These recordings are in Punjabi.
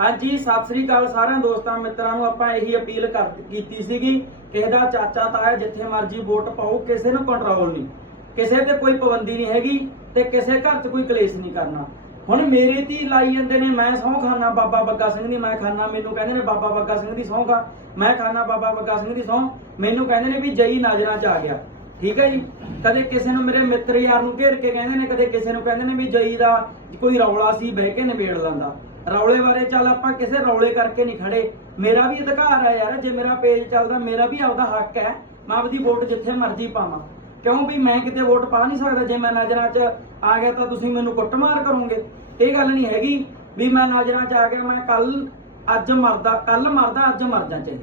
ਹਾਂਜੀ, ਸਤਿ ਸ੍ਰੀ ਅਕਾਲ ਸਾਰਿਆਂ ਦੋਸਤਾਂ, ਮਿੱਤਰਾਂ ਨੂੰ ਆਪਾਂ ਇਹੀ ਅਪੀਲ ਕਰ ਕੀਤੀ ਸੀਗੀ ਕਿਸੇ ਦਾ ਚਾਚਾ ਤਾਇਆ ਜਿੱਥੇ ਮਰਜ਼ੀ ਵੋਟ ਪਾਓ, ਕਿਸੇ ਨੂੰ ਕੰਟਰੋਲ ਨਹੀਂ। ਕਿਸੇ ਤੇ ਕੋਈ ਪਾਬੰਦੀ ਨਹੀਂ ਹੈਗੀ ਤੇ ਕਿਸੇ ਘਰ 'ਚ ਕੋਈ ਕਲੇਸ਼ ਨਹੀਂ ਕਰਨਾ। ਹੁਣ ਮੇਰੇ ਧੀ ਲਾਈ ਜਾਂਦੇ ਨੇ, ਮੈਂ ਸਹੁੰ ਖਾਨਾ ਬਾਬਾ ਬੱਗਾ ਸਿੰਘ ਦੀ, ਮੈਂ ਖਾਨਾ, ਮੈਨੂੰ ਕਹਿੰਦੇ ਨੇ ਬਾਬਾ ਬੱਗਾ ਸਿੰਘ ਦੀ ਸਹੁੰ ਖਾ। ਮੈਂ ਖਾਨਾ ਬਾਬਾ ਬੱਗਾ ਸਿੰਘ ਦੀ ਸਹੁੰ, ਮੈਨੂੰ ਕਹਿੰਦੇ ਨੇ ਵੀ ਜਈ ਨਜ਼ਰਾਂ 'ਚ ਆ ਗਿਆ। ਠੀਕ ਹੈ ਜੀ? ਕਦੇ ਕਿਸੇ ਨੂੰ ਮੇਰੇ ਮਿੱਤਰ ਯਾਰ ਨੂੰ ਘੇਰ ਕੇ ਕਹਿੰਦੇ ਨੇ, ਕਦੇ ਕਿਸੇ ਨੂੰ ਕਹਿੰਦੇ ਨੇ ਵੀ ਜਈ ਦਾ ਕੋਈ ਰੌਲਾ ਸੀ, ਬਹਿ ਕੇ ਨਿਬੇੜ ਲੈਂਦਾ। ਰੌਲੇ ਬਾਰੇ ਚੱਲ ਆਪਾਂ ਕਿਸੇ ਰੌਲੇ ਕਰਕੇ ਨਹੀਂ ਖੜੇ। ਮੇਰਾ ਵੀ ਅਧਿਕਾਰ ਹੈ ਯਾਰ, ਜੇ ਮੇਰਾ ਪੇਜ ਚੱਲਦਾ, ਮੇਰਾ ਵੀ ਆਪਦਾ ਹੱਕ ਹੈ। ਮੈਂ ਆਪਦੀ ਵੋਟ ਜਿੱਥੇ ਮਰਜ਼ੀ ਪਾਵਾਂ। ਕਿਉਂ ਵੀ ਮੈਂ ਕਿਤੇ ਵੋਟ ਪਾ ਨਹੀਂ ਸਕਦਾ? ਜੇ ਮੈਂ ਨਜ਼ਰਾਂ 'ਚ ਆ ਗਿਆ ਤਾਂ ਤੁਸੀਂ ਮੈਨੂੰ ਕੁੱਟਮਾਰ ਕਰੋਗੇ। ਇਹ ਗੱਲ ਨਹੀਂ ਹੈਗੀ ਵੀ ਮੈਂ ਨਜ਼ਰਾਂ 'ਚ ਆ ਗਿਆ, ਮੈਂ ਕੱਲ ਅੱਜ ਮਰਦਾ, ਕੱਲ ਮਰਦਾ, ਅੱਜ ਮਰ ਜਾ ਚਾਹੇ।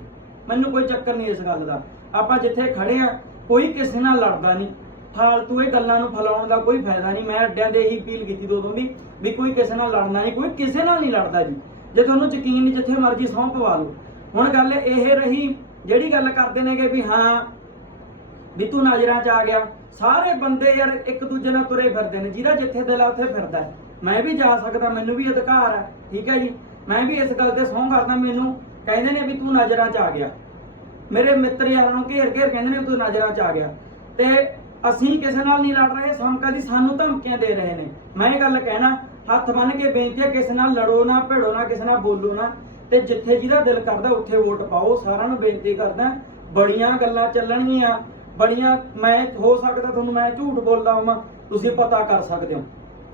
ਮੈਨੂੰ ਕੋਈ ਚੱਕਰ ਨਹੀਂ ਇਸ ਗੱਲ ਦਾ। ਆਪਾਂ ਜਿੱਥੇ ਖੜੇ ਆ, ਕੋਈ ਕਿਸੇ ਨਾਲ ਲੜਦਾ ਨਹੀਂ। ਫਾਲਤੂ ਇਹ ਗੱਲਾਂ ਨੂੰ ਫੈਲਾਉਣ ਦਾ ਕੋਈ ਫਾਇਦਾ ਨਹੀਂ। ਮੈਂ ਅੱਡਿਆਂ ਦੇ ਇਹੀ ਅਪੀਲ ਕੀਤੀ ਦੋ ਵੀ ਵੀ ਕੋਈ ਕਿਸੇ ਨਾਲ ਲੜਨਾ ਨਹੀਂ, ਕੋਈ ਕਿਸੇ ਨਾਲ ਨਹੀਂ ਲੜਦਾ ਜੀ। ਜੇ ਤੁਹਾਨੂੰ ਯਕੀਨ ਨਹੀਂ, ਜਿੱਥੇ ਮਰਜ਼ੀ ਸਹੁੰ ਪਵਾ ਲਓ। ਹੁਣ ਗੱਲ ਇਹ ਰਹੀ, ਜਿਹੜੀ ਗੱਲ ਕਰਦੇ ਨੇਗੇ ਵੀ ਹਾਂ, ਵੀ ਤੂੰ ਨਜ਼ਰਾਂ 'ਚ ਆ ਗਿਆ। ਸਾਰੇ ਬੰਦੇ ਯਾਰ ਇੱਕ ਦੂਜੇ ਨਾਲ ਤੁਰੇ ਫਿਰਦੇ ਨੇ। ਜਿਹਦਾ ਜਿੱਥੇ ਦਿਲ ਆ, ਉੱਥੇ ਫਿਰਦਾ ਮੈਂ ਵੀ ਜਾ ਸਕਦਾ, ਮੈਨੂੰ ਵੀ ਅਧਿਕਾਰ ਹੈ, ਠੀਕ ਹੈ ਜੀ? ਮੈਂ ਵੀ ਇਸ ਗੱਲ ਤੇ ਸਹੁੰ ਕਰਦਾ, ਮੈਨੂੰ ਕਹਿੰਦੇ ਨੇ ਵੀ ਤੂੰ ਨਜ਼ਰਾਂ 'ਚ ਆ ਗਿਆ। ਮੇਰੇ ਮਿੱਤਰ ਯਾਰਾਂ ਨੂੰ ਘੇਰ ਘੇਰ ਕਹਿੰਦੇ ਨੇ ਵੀ ਤੂੰ ਨਜ਼ਰਾਂ 'ਚ ਆ ਗਿਆ। ਤੇ ਅਸੀਂ ਕਿਸੇ ਨਾਲ ਨਹੀਂ ਲੜ ਰਹੇ ਸਮਕਾ ਦੀ ਸਾਨੂੰ ਧਮਕੀਆਂ ਦੇ ਰਹੇ ਨੇ। ਮੈਂ ਇਹ ਗੱਲ ਕਹਿਣਾ, ਹੱਥ ਬੰਨ ਕੇ ਬੇਨਤੀ ਹੈ, ਕਿਸੇ ਨਾਲ ਲੜੋ ਨਾ, ਭਿੜੋ ਨਾ, ਕਿਸੇ ਨਾਲ ਬੋਲੋ ਨਾ। ਤੇ ਜਿੱਥੇ ਜਿਹਦਾ ਦਿਲ ਕਰਦਾ, ਉੱਥੇ ਵੋਟ ਪਾਓ। ਸਾਰਿਆਂ ਨੂੰ ਬੇਨਤੀ ਕਰਦਾ, ਬੜੀਆਂ ਗੱਲਾਂ ਚੱਲਣਗੀਆਂ। ਬੜੀਆਂ, ਮੈਂ ਹੋ ਸਕਦਾ ਤੁਹਾਨੂੰ ਮੈਂ ਝੂਠ ਬੋਲਦਾ ਹਾਂ ਤੁਸੀਂ ਪਤਾ ਕਰ ਸਕਦੇ ਹੋ।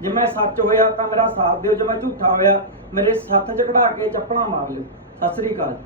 ਜੇ ਮੈਂ ਸੱਚ ਹੋਇਆ, ਤਾਂ ਮੇਰਾ ਸਾਥ ਦਿਓ। ਜੇ ਮੈਂ ਝੂਠਾ ਹੋਇਆ, ਮੇਰੇ ਸੱਥ ਚ ਕਢਾ ਕੇ ਚੱਪਣਾ ਮਾਰ ਲਿਓ। ਸਤਿ ਸ੍ਰੀ ਅਕਾਲ।